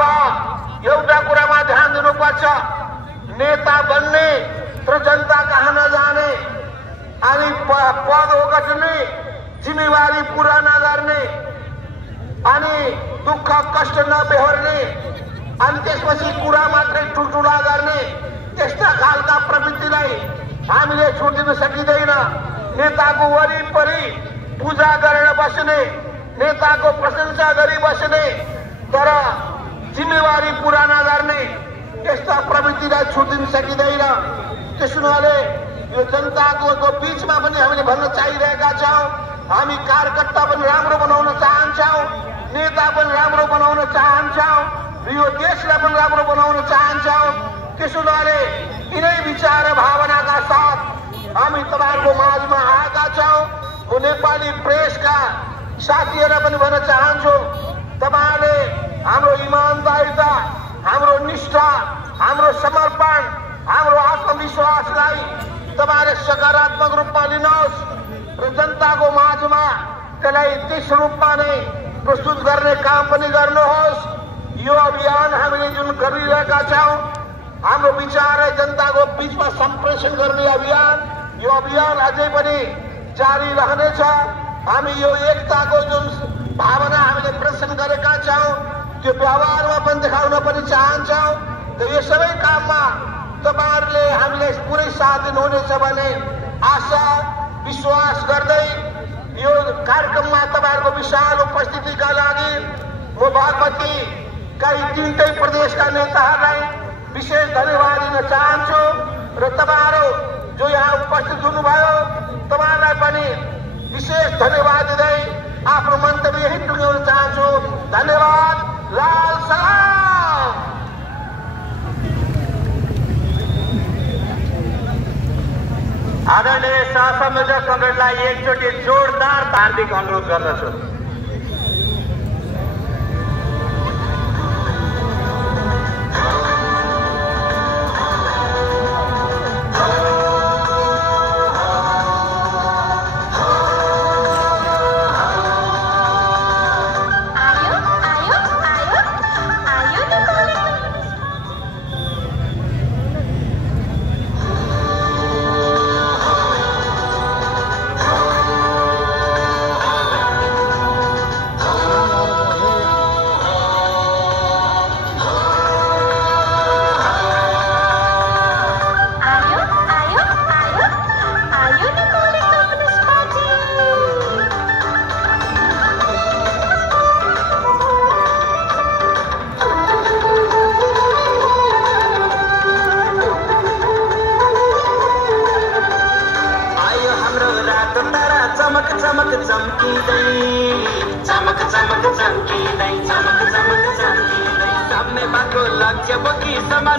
अब एउटा कुरामा ध्यान दिनुपर्छ, नेता बन्ने तर जनता कहाँ नजाने अनि पद ओगट्ने, जिम्मेवारी पूरा नगर्ने अनि दुःख कष्ट नबेहोर्ने अनि त्यसपछि कुरा मात्रै ठुल्ठुला गर्ने त्यस्ता खालका प्रवृत्तिलाई हामीले छुट दिन सकिँदैन। नेताको वरिपरि पूजा गरेर बस्ने, नेताको प्रशंसा गरी बस्ने तर जिम्मेवारी पूरा नगर्ने त्यस्ता प्रवृत्तिलाई छुट दिन सकिँदैन। त्यसो हुनाले यो जनताको बीचमा पनि हामीले भन्न चाहिरहेका छौँ, हामी कार्यकर्ता पनि राम्रो बनाउन चाहन्छौँ, नेता पनि राम्रो बनाउन चाहन्छौँ र यो देशलाई पनि राम्रो बनाउन चाहन्छौँ। त्यसो हुनाले यिनै विचार र भावनाका साथ हामी तपाईँहरूको माझमा आएका छौँ। म नेपाली प्रेसका साथीहरूलाई पनि भन्न चाहन्छु, तपाईँहरूले हाम्रो इमानदारिता, हाम्रो निष्ठा, हाम्रो समर्पण, हाम्रो आत्मविश्वासलाई तपाईँले सकारात्मक रूपमा लिनुहोस् र जनताको माझमा त्यसलाई त्यस रूपमा नै प्रस्तुत गर्ने काम पनि गर्नुहोस्। यो अभियान हामीले जुन गरिरहेका छौँ, हाम्रो विचारलाई जनताको बीचमा सम्प्रेषण गर्ने अभियान, यो अभियान अझै पनि जारी रहनेछ। हामी यो एकताको जुन भावना हामीले प्रदर्शन गरेका छौँ त्यो व्यवहारमा पनि देखाउन पनि चाहन्छौँ। र यो सबै काममा तपाईँहरूले हामीलाई पुरै साथ दिनुहुनेछ भन्ने आशा विश्वास गर्दै यो कार्यक्रममा तपाईँहरूको विशाल उपस्थितिका लागि म बागमतीका यी तीनटै प्रदेशका नेताहरूलाई विशेष धन्यवाद दिन चाहन्छु र तपाईँहरू जो यहाँ उपस्थित हुनुभयो तपाईँहरूलाई पनि विशेष धन्यवाद दिँदै आफ्नो मन्तव्य यही टुङ्ग्याउन चाहन्छु। धन्यवाद। लाल सलाम। आदरणीय सहसंयोजक कमरेडलाई एकचोटि जोरदार हार्दिक अनुरोध गर्दछु। समाज